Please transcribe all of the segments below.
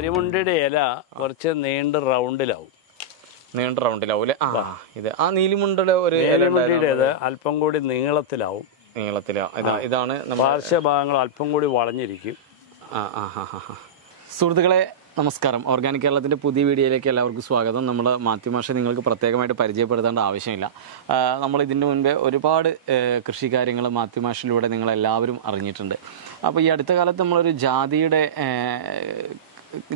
കരിമുണ്ടിയുടെ ഇല കുറച്ച് നീണ്ട റൗണ്ടിലാവും. നീണ്ട റൗണ്ടിലാവും അല്ലേ? ഇത് ആ നീലിമുണ്ടിയുടെ ഒരു നീലിമുണ്ടിയുടേത് അല്പം കൂടി നീളത്തിലാവും. ഇതാണ് പാർശ്വഭാഗങ്ങൾ അല്പം കൂടി വളഞ്ഞിരിക്കും. സുഹൃത്തുക്കളെ നമസ്കാരം. ഓർഗാനിക് കേരളത്തിൻ്റെ പുതിയ വീഡിയോയിലേക്ക് എല്ലാവർക്കും സ്വാഗതം. നമ്മൾ മാത്യു മാഷെ നിങ്ങൾക്ക് പ്രത്യേകമായിട്ട് പരിചയപ്പെടുത്തേണ്ട ആവശ്യമില്ല. നമ്മൾ ഇതിൻ്റെ മുൻപേ ഒരുപാട് കൃഷി കാര്യങ്ങൾ മാത്യു മാഷിലൂടെ നിങ്ങളെല്ലാവരും അറിഞ്ഞിട്ടുണ്ട്. അപ്പോൾ ഈ അടുത്ത കാലത്ത് നമ്മളൊരു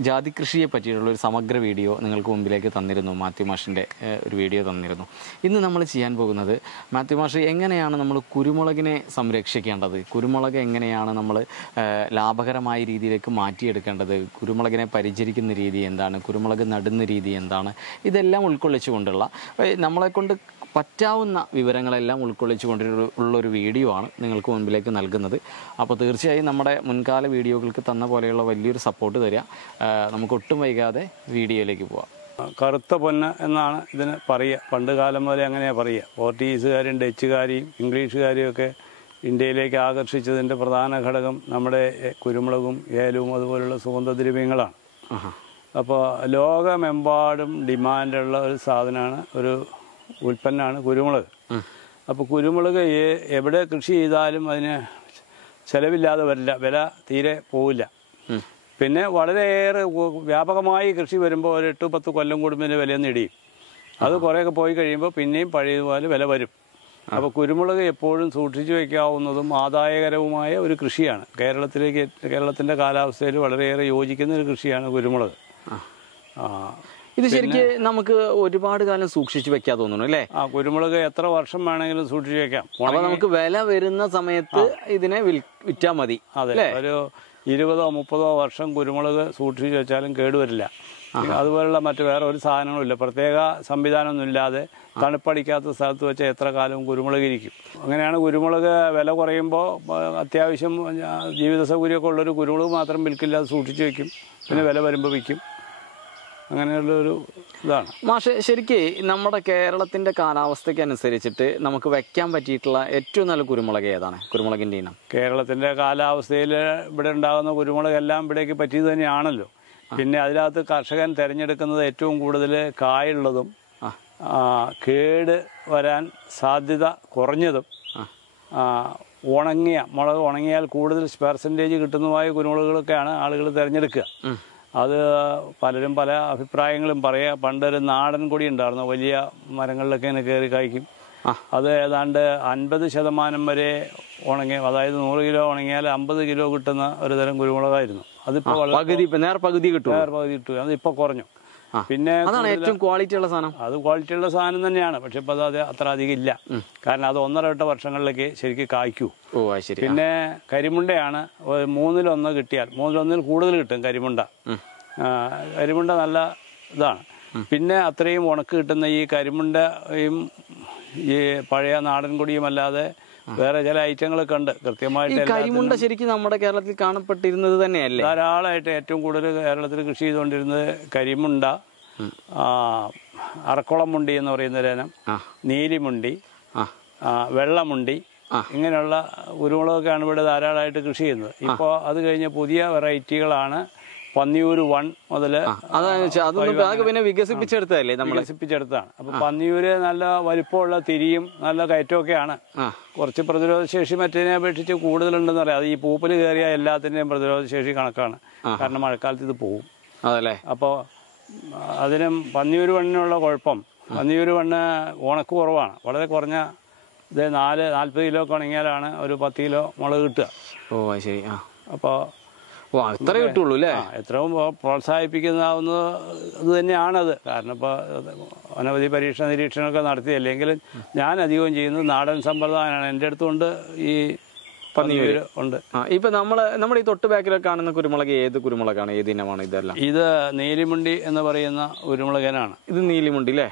ജാതി കൃഷിയെ പറ്റിയിട്ടുള്ളൊരു സമഗ്ര വീഡിയോ നിങ്ങൾക്ക് മുമ്പിലേക്ക് തന്നിരുന്നു. മാത്യു മാഷിൻ്റെ ഒരു വീഡിയോ തന്നിരുന്നു. ഇന്ന് നമ്മൾ ചെയ്യാൻ പോകുന്നത് മാത്യു മാഷ് എങ്ങനെയാണ് നമ്മൾ കുരുമുളകിനെ സംരക്ഷിക്കേണ്ടത്, കുരുമുളക് എങ്ങനെയാണ് നമ്മൾ ലാഭകരമായ രീതിയിലേക്ക് മാറ്റിയെടുക്കേണ്ടത്, കുരുമുളകിനെ പരിചരിക്കുന്ന രീതി എന്താണ്, കുരുമുളക് നടുന്ന രീതി എന്താണ്, ഇതെല്ലാം ഉൾക്കൊള്ളിച്ചുകൊണ്ടുള്ള നമ്മളെക്കൊണ്ട് പറ്റാവുന്ന വിവരങ്ങളെല്ലാം ഉൾക്കൊള്ളിച്ചുകൊണ്ടുള്ളൊരു വീഡിയോ ആണ് നിങ്ങൾക്ക് മുൻപിലേക്ക് നൽകുന്നത്. അപ്പോൾ തീർച്ചയായും നമ്മുടെ മുൻകാല വീഡിയോകൾക്ക് തന്ന പോലെയുള്ള വലിയൊരു സപ്പോർട്ട് തരിക. നമുക്ക് ഒട്ടും വൈകാതെ വീഡിയോയിലേക്ക് പോവാം. കറുത്ത പൊന്ന് എന്നാണ് ഇതിന് പറയുക. പണ്ട് കാലം മുതലേ അങ്ങനെയാണ് പറയുക. പോർട്ടുഗീസുകാരും ഡച്ചുകാരെയും ഇംഗ്ലീഷുകാരെയും ഒക്കെ ഇന്ത്യയിലേക്ക് ആകർഷിച്ചതിൻ്റെ പ്രധാന ഘടകം നമ്മുടെ കുരുമുളകും ഏലവും അതുപോലുള്ള സുഗന്ധദ്രവ്യങ്ങളാണ്. അപ്പോൾ ലോകമെമ്പാടും ഡിമാൻഡുള്ള ഒരു സാധനമാണ്, ഒരു ഉൽപ്പന്നമാണ് കുരുമുളക്. അപ്പോൾ കുരുമുളക് എവിടെ കൃഷി ചെയ്താലും അതിന് ചിലവില്ലാതെ വരില്ല, വില തീരെ പോവില്ല. പിന്നെ വളരെയേറെ വ്യാപകമായി കൃഷി വരുമ്പോൾ ഒരു 8-10 കൊല്ലം കൂടുമ്പോൾ വിലയൊന്നും ഇടിയും. അത് കുറേയൊക്കെ പോയി കഴിയുമ്പോൾ പിന്നെയും പഴയതുപോലെ വില വരും. അപ്പോൾ കുരുമുളക് എപ്പോഴും സൂക്ഷിച്ചു വയ്ക്കാവുന്നതും ആദായകരവുമായ ഒരു കൃഷിയാണ്. കേരളത്തിൻ്റെ കാലാവസ്ഥയിൽ വളരെയേറെ യോജിക്കുന്ന ഒരു കൃഷിയാണ് കുരുമുളക്. ഇത് ശരിക്കും നമുക്ക് ഒരുപാട് കാലം സൂക്ഷിച്ചു വെക്കാൻ തോന്നുന്നു അല്ലേ? കുരുമുളക് എത്ര വർഷം വേണമെങ്കിലും സൂക്ഷിച്ചു വെക്കാം. അപ്പോൾ നമുക്ക് വില വരുന്ന സമയത്ത് ഇതിനെ വിറ്റാൽ മതി. അതെ, ഒരു 20-30 വർഷം കുരുമുളക് സൂക്ഷിച്ചു വെച്ചാലും കേടുവരില്ല. അതുപോലുള്ള മറ്റു വേറെ ഒരു സാധനങ്ങളും ഇല്ല. പ്രത്യേക സംവിധാനമൊന്നും ഇല്ലാതെ തണുപ്പടിക്കാത്ത സ്ഥലത്ത് വെച്ചാൽ എത്ര കാലവും കുരുമുളക് ഇരിക്കും. അങ്ങനെയാണ് കുരുമുളക് വില കുറയുമ്പോൾ അത്യാവശ്യം ജീവിത സൗകര്യമൊക്കെ ഉള്ളൊരു കുരുമുളക് മാത്രം വിൽക്കില്ലാതെ സൂക്ഷിച്ചു വെക്കും. പിന്നെ വില വരുമ്പോൾ വിൽക്കും. അങ്ങനെയുള്ളൊരു ഇതാണ്. മാഷെ, ശരിക്ക് നമ്മുടെ കേരളത്തിൻ്റെ കാലാവസ്ഥയ്ക്ക് അനുസരിച്ചിട്ട് നമുക്ക് വെക്കാൻ പറ്റിയിട്ടുള്ള ഏറ്റവും നല്ല കുരുമുളക് ഏതാണ്? കുരുമുളകിൻ്റെ ഇനം കേരളത്തിൻ്റെ കാലാവസ്ഥയിൽ ഇവിടെ ഉണ്ടാകുന്ന കുരുമുളകെല്ലാം ഇവിടേക്ക് പറ്റിയത് തന്നെയാണല്ലോ. പിന്നെ അതിനകത്ത് കർഷകൻ തിരഞ്ഞെടുക്കുന്നത് ഏറ്റവും കൂടുതൽ കായുള്ളതും കേട് വരാൻ സാധ്യത കുറഞ്ഞതും മുളക് ഉണങ്ങിയാൽ കൂടുതൽ പെർസെൻറ്റേജ് കിട്ടുന്നതുമായ കുരുമുളകുകളൊക്കെയാണ് ആളുകൾ തിരഞ്ഞെടുക്കുക. അത് പലരും പല അഭിപ്രായങ്ങളും പറയുക. പണ്ടൊരു നാടൻ കൊടി ഉണ്ടായിരുന്നു, വലിയ മരങ്ങളിലൊക്കെ ഇങ്ങനെ കയറി കായ്ക്കും. അത് ഏതാണ്ട് 50% വരെ ഉണങ്ങി, അതായത് 100 കിലോ ഉണങ്ങിയാൽ 50 കിലോ കിട്ടുന്ന ഒരു തരം കുരുമുളകായിരുന്നു. അതിപ്പോൾ പകുതി കിട്ടും. അതിപ്പോൾ കുറഞ്ഞു. പിന്നെ ഏറ്റവും ക്വാളിറ്റി ഉള്ള സാധനം, അത് ക്വാളിറ്റിയുള്ള സാധനം തന്നെയാണ്. പക്ഷെ ഇപ്പം അത് അത്ര അധികം ഇല്ല. കാരണം അത് 1-2 വർഷങ്ങളിലേക്ക് ശരിക്കും കായ്ക്കൂ. പിന്നെ കരിമുണ്ടയാണ് 3-1 കിട്ടിയാൽ, 3-1 കൂടുതൽ കിട്ടും കരിമുണ്ട. കരിമുണ്ട നല്ല ഇതാണ്. പിന്നെ അത്രയും ഉണക്ക് കിട്ടുന്ന ഈ കരിമുണ്ടയും ഈ പഴയ നാടൻ കൊടിയും അല്ലാതെ വേറെ ചില ഐറ്റങ്ങളൊക്കെ ഉണ്ട്. കൃത്യമായിട്ട് കരിമുണ്ട ശരിക്കും നമ്മുടെ കേരളത്തിൽ കാണപ്പെട്ടിരുന്നത് തന്നെയല്ലേ? ധാരാളമായിട്ട് ഏറ്റവും കൂടുതൽ കേരളത്തിൽ കൃഷി ചെയ്തുകൊണ്ടിരുന്നത് കരിമുണ്ട, അറക്കുളമുണ്ടി എന്ന് പറയുന്ന ഒരിനം, നീലിമുണ്ടി, വെള്ളമുണ്ടി, ഇങ്ങനെയുള്ള കുരുമുളകൊക്കെയാണ് ഇവിടെ ധാരാളമായിട്ട് കൃഷി ചെയ്യുന്നത്. ഇപ്പോൾ അത് കഴിഞ്ഞ പുതിയ വെറൈറ്റികളാണ് പന്നിയൂർ 1 മുതൽ പിന്നെ വികസിപ്പിച്ചെടുത്തതല്ലേ, നമ്മൾ വികസിപ്പിച്ചെടുത്താണ്. അപ്പൊ പന്നിയൂര് നല്ല വലിപ്പമുള്ള തിരിയും നല്ല കയറ്റമൊക്കെയാണ്. കുറച്ച് പ്രതിരോധശേഷി മറ്റേതിനെ അപേക്ഷിച്ച് കൂടുതലുണ്ടെന്ന് പറയാം. അത് ഈ പൂപ്പല് കയറിയ എല്ലാത്തിൻ്റെയും പ്രതിരോധശേഷി കണക്കാണ്. കാരണം മഴക്കാലത്ത് ഇത് പോവും. അതല്ലേ? അപ്പോൾ അതിനും പന്നിയൂർ 1-നുള്ള കുഴപ്പം, പന്നിയൂർ 1 ഉണക്ക് കുറവാണ്. വളരെ കുറഞ്ഞ ഇത് 40 കിലോ ഒക്കെ ഉണങ്ങിയാലാണ് ഒരു 10 കിലോ മുളക് കിട്ടുക. ശരി. അപ്പോൾ അത്രേ കിട്ടുള്ളൂ അല്ലേ? എത്രയും പ്രോത്സാഹിപ്പിക്കാവുന്നത് അത് തന്നെയാണത്. കാരണം ഇപ്പോൾ അനവധി നിരീക്ഷണമൊക്കെ നടത്തി. അല്ലെങ്കിൽ ഞാൻ അധികവും ചെയ്യുന്നത് നാടൻ സമ്പ്രദായമാണ്. എൻ്റെ അടുത്തുകൊണ്ട് ഈ പന്നിയൂര് ഉണ്ട്. ഇപ്പൊ നമ്മുടെ ഈ തൊട്ട് ബാക്കിലൊക്കെ കാണുന്ന കുരുമുളക് ഏത് കുരുമുളകാണ്, ഏത് ഇനമാണ് ഇതെല്ലാം? ഇത് നീലിമുണ്ടി എന്ന് പറയുന്ന കുരുമുളകനാണ്. ഇത് നീലിമുണ്ടി അല്ലേ?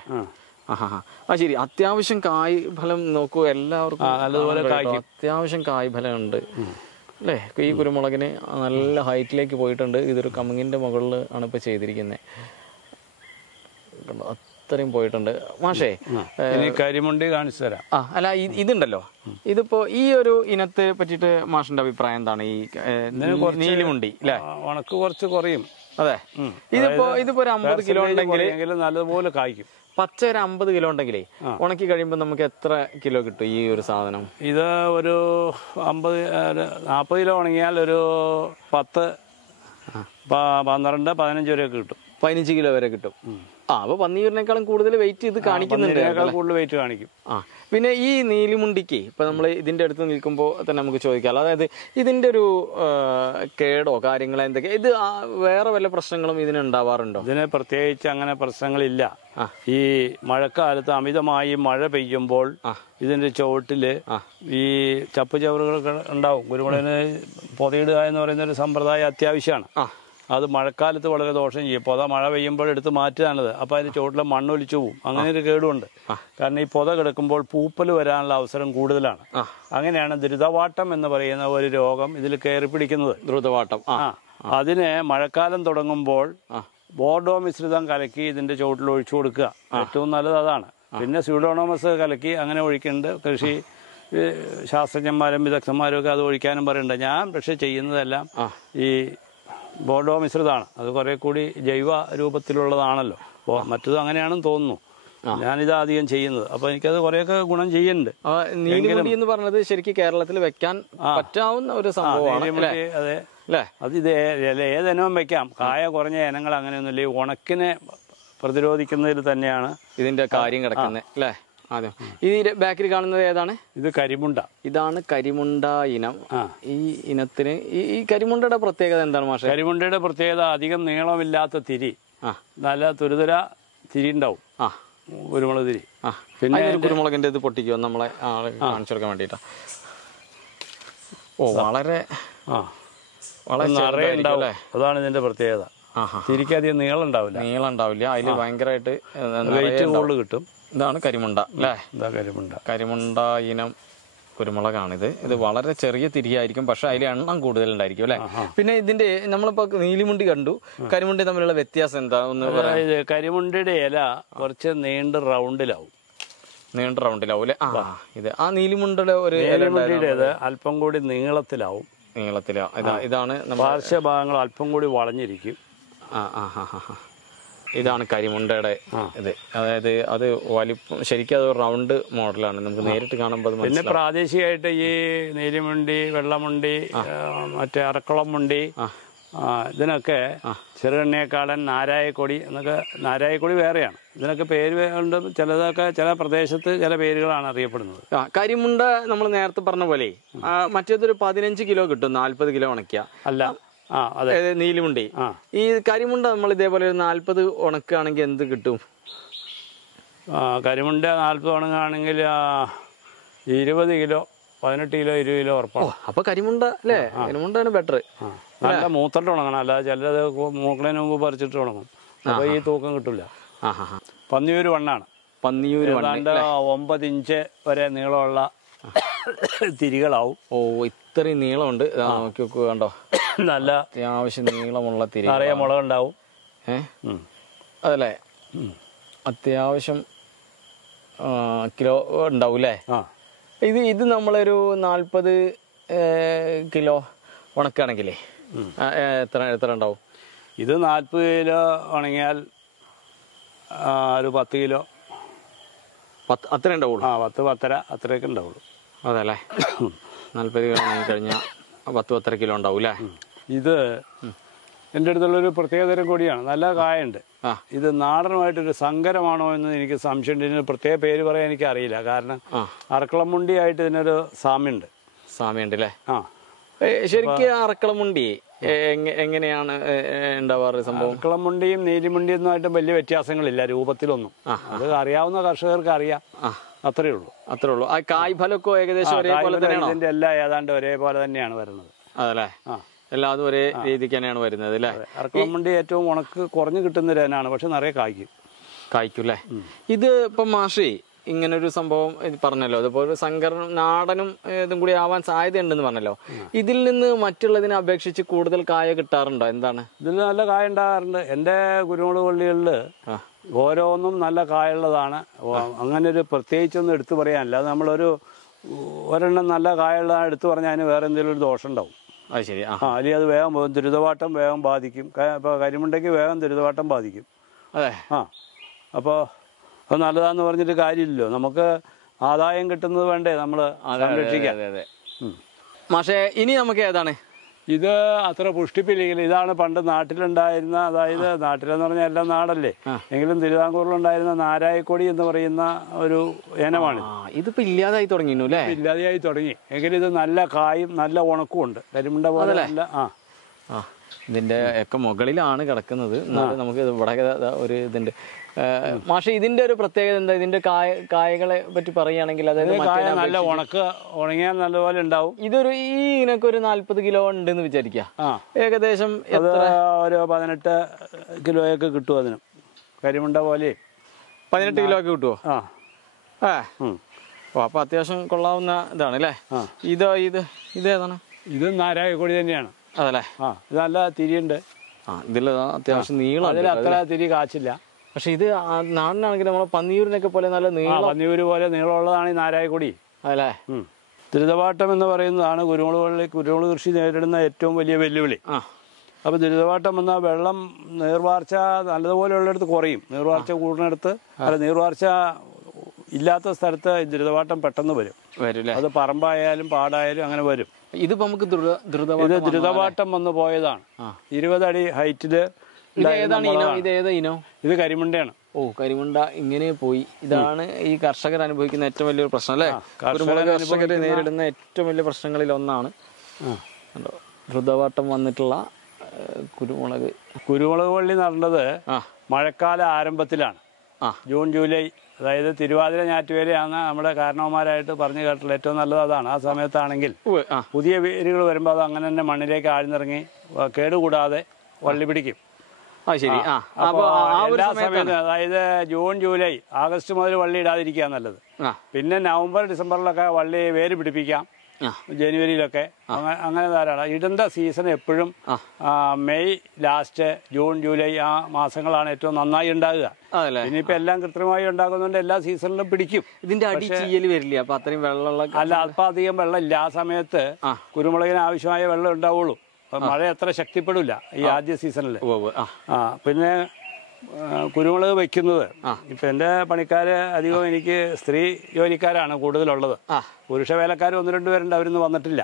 ശരി. അത്യാവശ്യം കായ് ഫലം നോക്കൂ, എല്ലാവർക്കും അതുപോലെ അത്യാവശ്യം കായ് ഫലം ഉണ്ട് അല്ലേ? ഈ കുരുമുളകിന് നല്ല ഹൈറ്റിലേക്ക് പോയിട്ടുണ്ട്. ഇതൊരു കമുങ്ങിൻ്റെ മുകളിൽ ആണ് ഇപ്പോൾ ചെയ്തിരിക്കുന്നത്. അത്രയും പോയിട്ടുണ്ട്. മാഷേ, കരിമുണ്ടി കാണിച്ചു തരാം. അല്ല, ഇതുണ്ടല്ലോ, ഇതിപ്പോ ഈ ഒരു ഇനത്തെ പറ്റിയിട്ട് മാഷിന്റെ അഭിപ്രായം എന്താണ്? ഈ നീലിമുണ്ടി അല്ലേ? ഉണക്ക് കുറച്ച് കുറയും. അതെ, ഇതിപ്പോ ഒരു 50 കിലോ ഉണ്ടെങ്കിൽ നല്ലതുപോലെ കായ്ക്കും. പച്ച ഒരു 50 കിലോ ഉണ്ടെങ്കിലേ ഉണക്കി കഴിയുമ്പോൾ നമുക്ക് എത്ര കിലോ കിട്ടും ഈ ഒരു സാധനം? ഇത് ഒരു 40 കിലോ ഉണങ്ങിയാൽ ഒരു 10, 12, 15 വരെയൊക്കെ കിട്ടും. 15 കിലോ വരെ കിട്ടും. അപ്പൊ പന്നിയൂരിനേക്കാളും കൂടുതൽ വെയിറ്റ് ഇത് കാണിക്കുന്നുണ്ട്. കൂടുതൽ വെയിറ്റ് കാണിക്കും. പിന്നെ ഈ നീലിമുണ്ടിക്ക് ഇപ്പൊ നമ്മൾ ഇതിന്റെ അടുത്ത് നിൽക്കുമ്പോൾ തന്നെ നമുക്ക് ചോദിക്കാം, അതായത് ഇതിന്റെ ഒരു കേടോ കാര്യങ്ങളോ എന്തൊക്കെ, ഇത് വേറെ വല്ല പ്രശ്നങ്ങളും ഇതിന് ഉണ്ടാവാറുണ്ടോ? ഇതിന് പ്രത്യേകിച്ച് അങ്ങനെ പ്രശ്നങ്ങളില്ല. ഈ മഴക്കാലത്ത് അമിതമായി മഴ പെയ്യുമ്പോൾ ഇതിന്റെ ചുവട്ടില് ഈ ചപ്പ് ചവറുകൾ ഉണ്ടാവും. കുരുമുളകിന് പൊതയിടുക എന്ന് പറയുന്ന ഒരു സമ്പ്രദായം അത്യാവശ്യമാണ്. അത് മഴക്കാലത്ത് വളരെ ദോഷം ചെയ്യും. പൊത മഴ പെയ്യുമ്പോൾ എടുത്ത് മാറ്റുകയാണത്. അപ്പോൾ അതിന് ചുവട്ടിലെ മണ്ണൊലിച്ചു പോവും. അങ്ങനെ ഒരു കേടുണ്ട്. കാരണം ഈ പൊത കിടക്കുമ്പോൾ പൂപ്പൽ വരാനുള്ള അവസരം കൂടുതലാണ്. അങ്ങനെയാണ് ദ്രുതവാട്ടം എന്ന് പറയുന്ന ഒരു രോഗം ഇതിൽ കയറി പിടിക്കുന്നത്. ദ്രുതവാട്ടം. അതിന് മഴക്കാലം തുടങ്ങുമ്പോൾ ബോർഡോ മിശ്രിതം കലക്കി ഇതിന്റെ ചുവട്ടിൽ ഒഴിച്ചു കൊടുക്കുക. ഏറ്റവും നല്ലത് അതാണ്. പിന്നെ സ്യൂഡോണോമസ് കലക്കി അങ്ങനെ ഒഴിക്കുന്നുണ്ട്. കൃഷി ശാസ്ത്രജ്ഞന്മാരും വിദഗ്ധന്മാരും ഒക്കെ അത് ഒഴിക്കാനും പറയുന്നുണ്ട്. ഞാൻ പക്ഷെ ചെയ്യുന്നതെല്ലാം ഈ ബോർഡോ മിശ്രിതമാണ്. അത് കുറെ കൂടി ജൈവ രൂപത്തിലുള്ളതാണല്ലോ. മറ്റത് അങ്ങനെയാണെന്ന് തോന്നുന്നു. ഞാനിത് അധികം ചെയ്യുന്നത്. അപ്പൊ എനിക്കത് കുറെയൊക്കെ ഗുണം ചെയ്യുന്നുണ്ട്. നീലിമുണ്ടി എന്ന് പറഞ്ഞത് ശരിക്കും കേരളത്തിൽ വെക്കാൻ പറ്റാവുന്ന ഒരു സംഭവമാണ്. അതെ, അത് ഇത് ഏതിനവും വെക്കാം. കായ കുറഞ്ഞ ഇനങ്ങൾ അങ്ങനെയൊന്നുമില്ല. ഈ ഉണക്കിനെ പ്രതിരോധിക്കുന്നതിൽ തന്നെയാണ് ഇതിന്റെ കാര്യം കിടക്കുന്നത് അല്ലേ? ആദ്യം ഈ ബാക്കിൽ കാണുന്നത് ഏതാണ്? ഇത് കരിമുണ്ട. ഇതാണ് കരിമുണ്ട ഇനം. ഈ ഇനത്തിന് ഈ കരിമുണ്ടയുടെ പ്രത്യേകത എന്താണ് മാഷെ? കരിമുണ്ടയുടെ പ്രത്യേകത അധികം നീളമില്ലാത്ത തിരി, നല്ല തുരുതുര തിരി ഉണ്ടാവും. കുരുമുളക് തിരി. പിന്നെ കുരുമുളകിന്റെ ഇത് പൊട്ടിക്കുമോ നമ്മളെ കാണിച്ചു കൊടുക്കാൻ വേണ്ടിട്ടാ? വളരെ നിറയെ ഉണ്ടാവും. അതാണ് ഇതിന്റെ പ്രത്യേകത. തിരിക്ക് അധികം നീളം ഉണ്ടാവില്ല. അതിൽ ഭയങ്കരമായിട്ട് വെയിറ്റ് കൂടുതൽ കിട്ടും. ഇതാണ് കരിമുണ്ട അല്ലേ? കരിമുണ്ട ഇനം കുരുമുളകാണിത്. ഇത് വളരെ ചെറിയ തിരിയായിരിക്കും, പക്ഷെ അതിൽ എണ്ണം കൂടുതലുണ്ടായിരിക്കും അല്ലെ? പിന്നെ ഇതിന്റെ നമ്മളിപ്പോ നീലിമുണ്ടി കണ്ടു, കരിമുണ്ടി തമ്മിലുള്ള വ്യത്യാസം എന്താ? കരിമുണ്ടിയുടെ ഇല കുറച്ച് നീണ്ട റൗണ്ടിലാവും. അല്ലെ? ഇത് ആ നീലിമുണ്ടിയുടെ ഒരു നീലിമുണ്ടിയുടേത് അല്പം കൂടി നീളത്തിലാവും. ഇതാണ് പാർശ്വഭാഗങ്ങൾ അല്പം കൂടി വളഞ്ഞിരിക്കും. ഇതാണ് കരിമുണ്ടയുടെ ഇത്. അതായത് അത് വലിപ്പം ശരിക്കും അത് റൗണ്ട് മോഡലാണ്. നമുക്ക് നേരിട്ട് കാണുമ്പോൾ പിന്നെ പ്രാദേശികമായിട്ട് ഈ നീലിമുണ്ടി, വെള്ളമുണ്ടി, മറ്റേ അറക്കുളം മുണ്ടി, ഇതിനൊക്കെ ചെറുകണ്ണിയേക്കാളൻ, നാരായക്കൊടി എന്നൊക്കെ. നാരായക്കൊടി വേറെയാണ്. ഇതിനൊക്കെ പേര് കൊണ്ട് ചിലതൊക്കെ ചില പ്രദേശത്ത് ചില പേരുകളാണ് അറിയപ്പെടുന്നത്. കരിമുണ്ട നമ്മൾ നേരത്തെ പറഞ്ഞ പോലെ മറ്റേതൊരു 15 കിലോ കിട്ടും, 40 കിലോ ഉണക്കിയ അല്ല. നീലിമുണ്ടി. ഈ കരിമുണ്ട നമ്മൾ ഇതേപോലെ ഒരു 40 ഉണക്കുകയാണെങ്കിൽ എന്ത് കിട്ടും? കരിമുണ്ട 40 ഉണങ്ങുകയാണെങ്കിൽ 20 കിലോ, 18 കിലോ, 20 കിലോ ഉറപ്പാണ്. അപ്പൊ കരിമുണ്ട അല്ലേ? കരിമുണ്ടാണ് ബെറ്റർ. നല്ല മൂത്തിട്ട് ഉണങ്ങണം. അല്ലാതെ ചിലത് മൂക്കളതിന് മുമ്പ് പറിച്ചിട്ട് ഉണങ്ങും. അപ്പൊ ഈ തൂക്കം കിട്ടില്ല. പന്നിയൂർ വണ്ണാണ്. പന്നിയൂർ 9 ഇഞ്ച് വരെ നീളമുള്ള തിരികളാവും. ഇത്രയും നീളമുണ്ട്. നോക്കി നോക്കുക, കണ്ടോ? നല്ല അത്യാവശ്യം നീളമുള്ള തിരി. നിറയെ മുളകുണ്ടാവും. അതല്ലേ? അത്യാവശ്യം കിലോ ഉണ്ടാവും അല്ലേ? ഇത് നമ്മളൊരു 40 കിലോ ഉണക്കുകയാണെങ്കിലേ എത്ര ഉണ്ടാവും? ഇത് 40 കിലോ ഉണങ്ങിയാൽ ഒരു 10 കിലോ അത്ര ഉണ്ടാവുള്ളൂ. 10, 10.5 അത്രയൊക്കെ ഉണ്ടാവുള്ളൂ. അതല്ലേ? 40 കിലോ ഉണങ്ങി കഴിഞ്ഞാൽ 10-10 കിലോ ഉണ്ടാവും അല്ലേ? ഇത് എൻ്റെ അടുത്തുള്ളൊരു പ്രത്യേകതരം കൂടിയാണ്. നല്ല കായുണ്ട്. ഇത് നാടനുമായിട്ടൊരു സങ്കരമാണോ എന്ന് എനിക്ക് സംശയമുണ്ട്. ഇതിന് പ്രത്യേക പേര് പറയാൻ എനിക്ക് അറിയില്ല. കാരണം അറക്കുളമുണ്ടിയായിട്ട് ഇതിനൊരു സാമ്യമുണ്ട്. അല്ലേ? ശരിക്കും അറക്കുളമുണ്ടി എങ്ങനെയാണ് ഉണ്ടാവാറ് സംഭവം? അറക്കുളമുണ്ടിയും നീലിമുണ്ടിയൊന്നുമായിട്ട് വലിയ വ്യത്യാസങ്ങളില്ല രൂപത്തിലൊന്നും. അത് അറിയാവുന്ന കർഷകർക്ക് അറിയാം. അത്രേ ഉള്ളൂ. ആ കായ് ഫലമൊക്കെ ഏകദേശം ഒരേപോലെ തന്നെയാണോ? ഇതിന്റെ എല്ലാം ഏതാണ്ട് ഒരേപോലെ തന്നെയാണ് വരുന്നത്. അതല്ലേ? എല്ലാതും ഒരേ രീതിക്ക് തന്നെയാണ് വരുന്നത് അല്ലേ? അറക്കുളമുണ്ടി ഏറ്റവും ഉണക്ക് കുറഞ്ഞു കിട്ടുന്ന ഇനമാണ്. പക്ഷെ നിറയെ കായ്ക്കും അല്ലേ? ഇത് ഇപ്പം മാഷി ഇങ്ങനൊരു സംഭവം പറഞ്ഞല്ലോ, അതുപോലെ സങ്കരം നാടനും ഇതും കൂടി ആവാൻ സാധ്യതയുണ്ടെന്ന് പറഞ്ഞല്ലോ. ഇതിൽ നിന്ന് മറ്റുള്ളതിനെ അപേക്ഷിച്ച് കൂടുതൽ കായ കിട്ടാറുണ്ടോ? എന്താണ്? ഇതിൽ നല്ല കായ ഉണ്ടാകാറുണ്ട്. എൻ്റെ കുരുമുളക് വള്ളികളിൽ ഓരോന്നും നല്ല കായുള്ളതാണ്. അങ്ങനെ ഒരു പ്രത്യേകിച്ചൊന്നും എടുത്തു പറയാനില്ല. അത് നമ്മളൊരെണ്ണം നല്ല കായുള്ളതാണ് എടുത്തു പറഞ്ഞാൽ അതിന് വേറെ എന്തെങ്കിലും ഒരു ദോഷം ഉണ്ടാവും. അത് ശരി. അല്ലെങ്കിൽ അത് വേഗം പോകും, ദുരിതവാട്ടം വേഗം ബാധിക്കും. ഇപ്പോൾ കരിമുണ്ടയ്ക്ക് വേഗം ദുരിതവാട്ടം ബാധിക്കും. അതെ. അപ്പോൾ അത് നല്ലതാന്ന് പറഞ്ഞിട്ട് കാര്യമില്ലല്ലോ, നമുക്ക് ആദായം കിട്ടുന്നത് വേണ്ടേ നമ്മൾ സംരക്ഷിക്കാം. മാഷേ ഇനി നമുക്ക് ഏതാണ്? ഇത് അത്ര പുഷ്ടിപ്പില്ലെങ്കിൽ ഇതാണ് പണ്ട് നാട്ടിലുണ്ടായിരുന്ന, അതായത് നാട്ടിലെന്ന് പറഞ്ഞാൽ എല്ലാം നാടല്ലേ, എങ്കിലും തിരുവിതാംകൂറിലുണ്ടായിരുന്ന നാരായക്കൊടി എന്ന് പറയുന്ന ഒരു ഇനമാണ്. ഇതിപ്പോ ഇല്ലാതായി തുടങ്ങി അല്ലേ? ഇല്ലാതെയായി തുടങ്ങി. എങ്കിലും ഇത് നല്ല കായും നല്ല ഉണക്കും ഉണ്ട്. കരിമുണ്ട പോലെ നല്ല. ഇതിന്റെ ഒക്കെ മുകളിലാണ് കിടക്കുന്നത്. നമുക്ക് ഇവിടെ ഒരു ഇതുണ്ട്. മാഷെ ഇതിന്റെ ഒരു പ്രത്യേകത എന്താ? ഇതിന്റെ കായകളെ പറ്റി പറയുകയാണെങ്കിൽ അതായത് നല്ല ഉണങ്ങിയാൽ നല്ലപോലെ ഉണ്ടാവും. ഇതൊരു ഇതിനൊക്കെ ഒരു 40 കിലോ ഉണ്ടെന്ന് വിചാരിക്കുക. ഏകദേശം ഒരു 18 കിലോയൊക്കെ കിട്ടും അതിന്. കരിമുണ്ട പോലെ 18 കിലോ ഒക്കെ കിട്ടുമോ? അപ്പൊ അത്യാവശ്യം കൊള്ളാവുന്ന ഇതാണ് അല്ലേ? ഇതേതാണ്? ഇത് നാരായക്കൊടി തന്നെയാണ്. അതല്ലേ? ഇത് നല്ല തിരിയുണ്ട്. ഇതിൽ അത്യാവശ്യം നീളം, അതിൽ അത്ര തിരി കാച്ചില്ല. പക്ഷെ ഇത് നാടിനാണെങ്കിൽ നമ്മളെ പന്നിയൂരിനൊക്കെ പോലെ നല്ല നീളം, പന്നിയൂര് പോലെ നീളമുള്ളതാണ് ഈ നാരായക്കൊടി. അതല്ലേ? ദുരിതവാട്ടം എന്ന് പറയുന്നതാണ് കുരുമുളക് കൃഷി നേരിടുന്ന ഏറ്റവും വലിയ വെല്ലുവിളി. അപ്പോൾ ദുരിതവാട്ടം വന്നാൽ വെള്ളം നീർവാർച്ച നല്ലതുപോലെ ഉള്ളിടത്ത് കുറയും. നീർവാർച്ച കൂടുന്നിടത്ത്, നീർവാർച്ച ഇല്ലാത്ത സ്ഥലത്ത് ദുരിതവാട്ടം പെട്ടെന്ന് വരും. അത് പറമ്പായാലും പാടായാലും അങ്ങനെ വരും. ഇതിപ്പോ നമുക്ക് ഇത് ദ്രുതവാട്ടം വന്ന് പോയതാണ്. 20 അടി ഹൈറ്റില്. ഇത് കരിമുണ്ടയാണ്. കരിമുണ്ട ഇങ്ങനെ പോയി. ഇതാണ് ഈ കർഷകർ അനുഭവിക്കുന്ന ഏറ്റവും വലിയൊരു പ്രശ്നം അല്ലേ? കർഷകർ നേരിടുന്ന ഏറ്റവും വലിയ പ്രശ്നങ്ങളിൽ ഒന്നാണ് ദ്രുതവാട്ടം വന്നിട്ടുള്ള കുരുമുളക് വള്ളി നടേണ്ടത് മഴക്കാല ആരംഭത്തിലാണ്. ജൂൺ ജൂലൈ, അതായത് തിരുവാതിര ഞാറ്റുവേലയാണ് നമ്മുടെ കാരണവന്മാരായിട്ട് പറഞ്ഞു കേട്ടിട്ടുള്ള ഏറ്റവും നല്ലത് അതാണ്. ആ സമയത്താണെങ്കിൽ പുതിയ വേരുകൾ വരുമ്പോൾ അത് അങ്ങനെ തന്നെ മണ്ണിലേക്ക് ആഴ്ന്നിറങ്ങി കേടുകൂടാതെ വള്ളി പിടിക്കും. എല്ലാ സമയത്തും, അതായത് ജൂൺ ജൂലൈ ആഗസ്റ്റ് മുതൽ വള്ളി ഇടാതിരിക്കുക നല്ലത്. പിന്നെ നവംബർ ഡിസംബറിലൊക്കെ വള്ളി വേര് പിടിപ്പിക്കാം, ജനുവരിയിലൊക്കെ അങ്ങനെ ധാരാളം. ഇടേണ്ട സീസൺ എപ്പോഴും മെയ് ലാസ്റ്റ്, ജൂൺ ജൂലൈ ആ മാസങ്ങളാണ് ഏറ്റവും നന്നായി ഉണ്ടാകുക. ഇനിയിപ്പോ എല്ലാം കൃത്യമായി ഉണ്ടാകുന്നതുകൊണ്ട് എല്ലാ സീസണിലും പിടിക്കും. ഇതിന്റെ അടി ചീയൽ വരില്ല? അപ്പൊ അത്രയും വെള്ളമുള്ള അല്ല, അല്പം അധികം വെള്ളം ഇല്ല. ആ സമയത്ത് കുരുമുളകിന് ആവശ്യമായ വെള്ളം ഉണ്ടാവുള്ളൂ. മഴ എത്ര ശക്തിപ്പെടില്ല ഈ ആദ്യ സീസണിൽ. പിന്നെ കുരുമുളക് വെക്കുന്നത് ഇപ്പൊ എന്റെ പണിക്കാര് അധികം എനിക്ക് സ്ത്രീ ജോലിക്കാരാണ് കൂടുതലുള്ളത്. പുരുഷ വേലക്കാർ 1-2 പേരുണ്ട്, അവരൊന്നും വന്നിട്ടില്ല.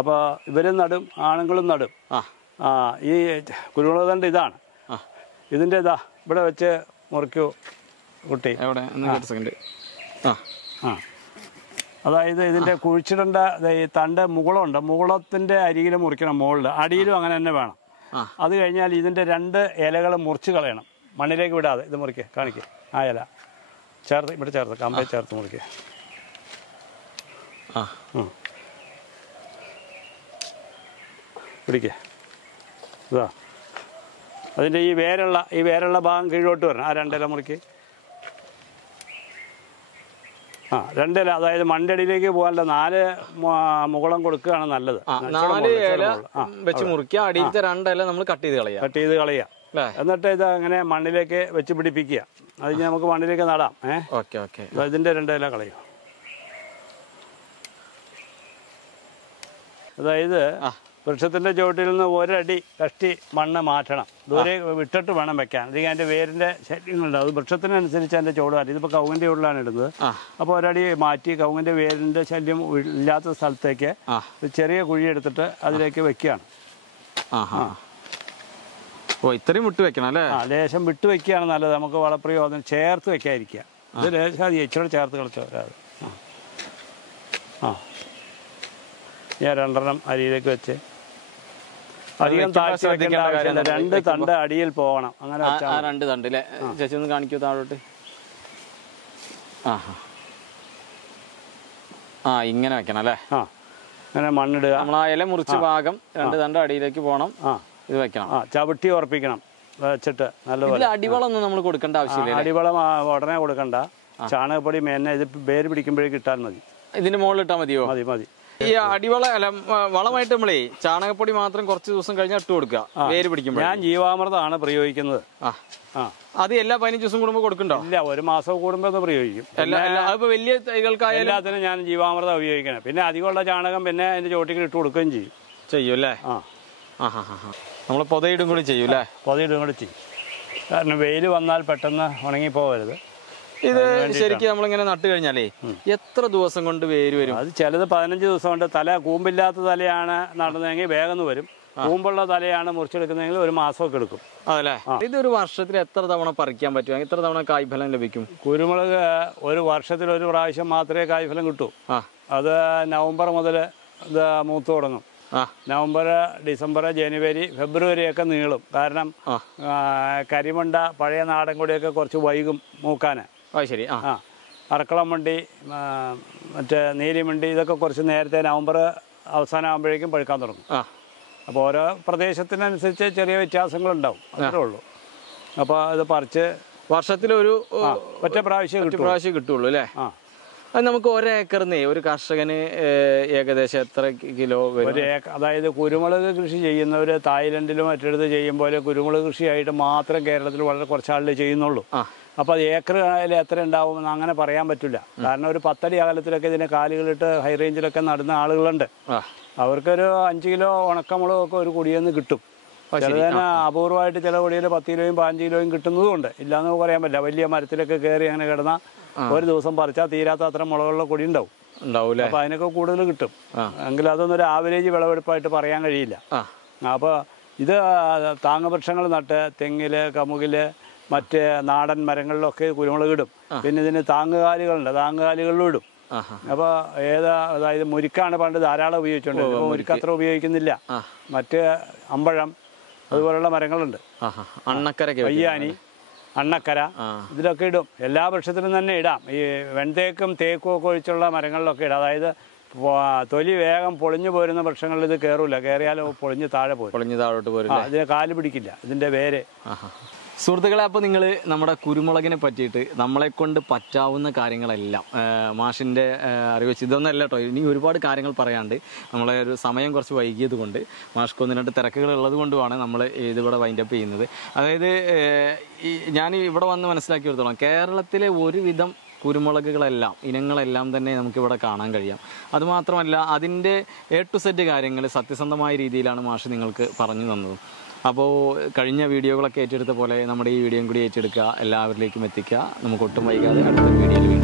അപ്പൊ ഇവരും നടും, ആണുങ്ങളും നടും. ഈ കുരുമുളക് തണ്ട് ഇതാണ്. ഇതിന്റെ ഇവിടെ വെച്ച് മുറിക്കൂ കുട്ടി. അതായത് ഇതിന്റെ കുഴിച്ചിടേണ്ട ഈ തണ്ട് മുകുളമുണ്ട്, മുകുളത്തിന്റെ അരികിലും മുറിക്കണം, മുകളിൽ അടിയിലും അങ്ങനെ തന്നെ വേണം. അത് കഴിഞ്ഞാൽ ഇതിന്റെ 2 ഇലകൾ മുറിച്ച് കളയണം, മണ്ണിലേക്ക് വിടാതെ. ഇത് മുറിക്കുക, കാണിക്കുക. ആ ഇല ചേർത്ത് ഇവിടെ ചേർത്ത് കമ്പയിൽ ചേർത്ത് മുറിക്കുക. പിടിക്കുക. ഇതാ അതിൻ്റെ ഈ വേരുള്ള ഭാഗം കീഴോട്ട് വരണം. ആ 2 ഇല മുറിക്കുക. 2 ഇല, അതായത് മണ്ടടിയിലേക്ക് പോകാനുള്ള 4 മുകുളം കൊടുക്കുകയാണ് നല്ലത്. 4 ഇല വെച്ച് മുറിക്കുക. അടിയിലത്തെ 2 ഇല നമ്മൾ കട്ട് ചെയ്ത് കളയുക. എന്നിട്ട് ഇത് അങ്ങനെ മണ്ണിലേക്ക് വെച്ച് പിടിപ്പിക്കുക. അത് നമുക്ക് മണ്ണിലേക്ക് നടാം. ഇതിന്റെ 2 ഇല കളയും. അതായത് വൃക്ഷത്തിന്റെ ചുവട്ടിൽ നിന്ന് 1 അടി കഷ്ടി മണ്ണ് മാറ്റണം. ദൂരെ വിട്ടിട്ട് വേണം വെക്കാൻ. അല്ലെങ്കിൽ അതിന്റെ വേരിന്റെ ശല്യങ്ങളുണ്ട്. അത് വൃക്ഷത്തിനനുസരിച്ച് അതിന്റെ ചുവട് മാറ്റി. ഇതിപ്പോൾ കവുങ്ങിന്റെ ചുവടിലാണ് ഇടുന്നത്. അപ്പോൾ 1 അടി മാറ്റി കവുങ്ങിന്റെ വേരിന്റെ ശല്യം ഇല്ലാത്ത സ്ഥലത്തേക്ക് ചെറിയ കുഴി എടുത്തിട്ട് അതിലേക്ക് വെക്കുകയാണ്. ഇത്രയും വിട്ട് വെക്കണം അല്ലേ? ലേശം വിട്ട് വെക്കുകയാണ് നല്ലത്. നമുക്ക് വളപ്രയോഗം ചേർത്ത് വെക്കാതിരിക്കുക. ഇത് ലേശം ഇച്ചിരി ചേർത്ത് കളിച്ചോ. ഞാൻ 2 അരിയിലേക്ക് വെച്ച് അധികം താഴ്ച വെക്കേണ്ട ആവശ്യമില്ല. 2 തണ്ട് അടിയിൽ പോകണം. അങ്ങനെ 2 തണ്ട് അല്ലേ? ചേച്ചി ഒന്ന് കാണിക്കൂ താഴോട്ട്. ഇങ്ങനെ വെക്കണം അല്ലേ? അങ്ങനെ മണ്ണിടുക. നമ്മൾ ആ ഇല മുറിച്ച ഭാഗം 2 തണ്ട് അടിയിലേക്ക് പോകണം. ഇത് വെക്കണം. ചവിട്ടി ഉറപ്പിക്കണം വെച്ചിട്ട് നല്ലപോലെ. അടിവളം നമ്മൾ കൊടുക്കേണ്ട ആവശ്യമില്ല. അടിവളം ഉടനെ കൊടുക്കണ്ട. ചാണകപ്പൊടി മേന്നെ ഇത് വേര് പിടിക്കുമ്പോഴേക്ക് ഇട്ടാൽ മതി. ഇതിന്റെ മുകളിൽ ഇട്ടാൽ മതിയോ? മതി. ഈ അടിവള അല്ല വളമായിട്ട് നമ്മളേ ചാണകപ്പൊടി മാത്രം കുറച്ച് ദിവസം കഴിഞ്ഞാൽ ഇട്ട് കൊടുക്കുക, വേര് പിടിക്കുമ്പോൾ. ഞാൻ ജീവാമൃതമാണ് പ്രയോഗിക്കുന്നത്. അത് എല്ലാ 15 ദിവസം കൂടുമ്പോൾ കൊടുക്കണ്ടോ? ഇല്ല, 1 മാസം കൂടുമ്പോൾ ഒന്ന് പ്രയോഗിക്കും. അതിപ്പോ വലിയ തൈകൾക്കായാലും എല്ലാത്തിനും ഞാൻ ജീവാമൃതം ഉപയോഗിക്കണം. പിന്നെ അധികമുള്ള ചാണകം പിന്നെ അതിന്റെ ചോട്ടിക്ക് ഇട്ട് കൊടുക്കുകയും ചെയ്യും. ചെയ്യും അല്ലേ? നമ്മൾ പൊതയിടും കൂടി ചെയ്യും അല്ലേ? പൊതയിടും കൂടി ചെയ്യും. കാരണം വെയിൽ വന്നാൽ പെട്ടെന്ന് ഉണങ്ങിപ്പോകരുത്. ഇത് ശരിക്കും നമ്മളിങ്ങനെ നട്ട് കഴിഞ്ഞാലേ എത്ര ദിവസം കൊണ്ട് വേര് വരും? അത് ചിലത് 15 ദിവസം കൊണ്ട്. കൂമ്പില്ലാത്ത തലയാണ് നടുന്നതെങ്കിൽ വേഗം വരും. കൂമ്പുള്ള തലയാണ് മുറിച്ചെടുക്കുന്നതെങ്കിൽ 1 മാസമൊക്കെ എടുക്കും. അതല്ലേ? ഇതൊരു വർഷത്തിൽ എത്ര തവണ പറിക്കാൻ പറ്റും? എത്ര തവണ കായ്ഫലം ലഭിക്കും? കുരുമുളക് ഒരു വർഷത്തിൽ 1 പ്രാവശ്യം മാത്രമേ കായ്ഫലം കിട്ടൂ. അത് നവംബർ മുതൽ ഇത് മൂത്ത് തുടങ്ങും. നവംബർ, ഡിസംബർ, ജനുവരി, ഫെബ്രുവരി ഒക്കെ നീളും. കാരണം കരിമുണ്ട പഴയ നാടൻ കൂടിയൊക്കെ കുറച്ച് വൈകും മൂക്കാൻ. ശരി. അറക്കളം മണ്ടി, മറ്റേ നീലിമണ്ടി ഇതൊക്കെ കുറച്ച് നേരത്തെ നവംബർ അവസാനം ആകുമ്പോഴേക്കും പഴുക്കാൻ തുടങ്ങും. അപ്പോൾ ഓരോ പ്രദേശത്തിനനുസരിച്ച് ചെറിയ വ്യത്യാസങ്ങളുണ്ടാവും, അത്രേ ഉള്ളൂ. അപ്പോൾ അത് പറിച്ച് വർഷത്തിലൊരു ഒറ്റ പ്രാവശ്യം കിട്ടുള്ളൂ അല്ലേ? അത് നമുക്ക് 1 ഏക്കറിന് ഒരു കർഷകന് ഏകദേശം എത്ര കിലോ വരും? 1 ഏക്കർ. അതായത് കുരുമുളക് കൃഷി ചെയ്യുന്നവർ തായ്ലൻഡിലും മറ്റെടുത്ത് ചെയ്യും പോലെ കുരുമുളക് കൃഷിയായിട്ട് മാത്രം കേരളത്തിൽ വളരെ കുറച്ച് ആളുകൾ ചെയ്യുന്നുള്ളൂ. അപ്പോൾ അത് ഏക്കറിൽ എത്ര ഉണ്ടാവും അങ്ങനെ പറയാൻ പറ്റില്ല. കാരണം ഒരു 10 അടി അകലത്തിലൊക്കെ ഇതിനെ കാലുകളിട്ട് ഹൈ റേഞ്ചിലൊക്കെ നടുന്ന ആളുകളുണ്ട്. അവർക്കൊരു 5 കിലോ ഉണക്കമുളകൊക്കെ ഒരു കുടിയെന്ന് കിട്ടും. ചിലതിന് അപൂർവമായിട്ട് ചില കുടിയിൽ 10 കിലോയും 15 കിലോയും കിട്ടുന്നതുമുണ്ട്. ഇല്ലാന്ന് പറയാൻ പറ്റില്ല. വലിയ മരത്തിലൊക്കെ കയറി അങ്ങനെ കിടന്നാൽ ഒരു ദിവസം പറിച്ചാൽ തീരാത്ത അത്ര മുളകുള്ള കൊടി ഉണ്ടാവും. അപ്പോൾ അതിനൊക്കെ കൂടുതൽ കിട്ടും. എങ്കിൽ അതൊന്നും ഒരു ആവറേജ് വിളവെടുപ്പായിട്ട് പറയാൻ കഴിയില്ല. അപ്പോൾ ഇത് താങ്ങവൃക്ഷങ്ങൾ നട്ട് തെങ്ങില്, കമുകില്, മറ്റ് നാടൻ മരങ്ങളിലൊക്കെ കുരുമുളക് ഇടും. പിന്നെ ഇതിന് താങ്ങുകാലികളുണ്ട്, താങ്ങുകാലികളിലും ഇടും. അപ്പോൾ അതായത് മുരിക്കാണ് പണ്ട് ധാരാളം ഉപയോഗിച്ചുകൊണ്ട്, മുരിക്ക് അത്ര ഉപയോഗിക്കുന്നില്ല. മറ്റ് അമ്പഴം അതുപോലുള്ള മരങ്ങളുണ്ട്. വയ്യാനി, അണ്ണക്കര ഇതിലൊക്കെ ഇടും. എല്ലാ വൃക്ഷത്തിലും തന്നെ ഇടാം. ഈ വെൺതേക്കും തേക്കും ഒക്കെ ഒഴിച്ചുള്ള മരങ്ങളിലൊക്കെ ഇടാം. അതായത് തൊലി വേഗം പൊളിഞ്ഞു പോരുന്ന വൃക്ഷങ്ങളിൽ ഇത് കയറൂല. കയറിയാലും പൊളിഞ്ഞ് താഴെ പോരും. പൊളിഞ്ഞ് താഴോട്ട് പോരും. ഇതിന് കാല് പിടിക്കില്ല, ഇതിന്റെ വേര്. സുഹൃത്തുക്കളെ, അപ്പോൾ നിങ്ങൾ നമ്മുടെ കുരുമുളകിനെ പറ്റിയിട്ട് നമ്മളെക്കൊണ്ട് പറ്റാവുന്ന കാര്യങ്ങളെല്ലാം മാഷിൻ്റെ അറിവ് വെച്ച് ഇതൊന്നല്ല കേട്ടോ, ഇനി ഒരുപാട് കാര്യങ്ങൾ പറയാണ്ട്. നമ്മളെ ഒരു സമയം കുറച്ച് വൈകിയത് കൊണ്ട്, മാഷ്ക്ക് 1-2 തിരക്കുകൾ ഉള്ളത് കൊണ്ടുമാണ് നമ്മൾ ഇതിവിടെ വൈൻഡപ്പ് ചെയ്യുന്നത്. അതായത് ഞാൻ ഇവിടെ വന്ന് മനസ്സിലാക്കിയെടുത്തോളാം, കേരളത്തിലെ ഒരുവിധം കുരുമുളകുകളെല്ലാം ഇനങ്ങളെല്ലാം തന്നെ നമുക്കിവിടെ കാണാൻ കഴിയാം. അതുമാത്രമല്ല അതിൻ്റെ A to Z കാര്യങ്ങൾ സത്യസന്ധമായ രീതിയിലാണ് മാഷ് നിങ്ങൾക്ക് പറഞ്ഞു തന്നത്. അപ്പോൾ കഴിഞ്ഞ വീഡിയോകളൊക്കെ ഏറ്റെടുത്ത പോലെ നമ്മുടെ ഈ വീഡിയോയും കൂടി ഏറ്റെടുക്കുക, എല്ലാവരിലേക്കും എത്തിക്കുക. നമുക്ക് ഒട്ടും വൈകാതെ അടുത്ത വീഡിയോയിൽ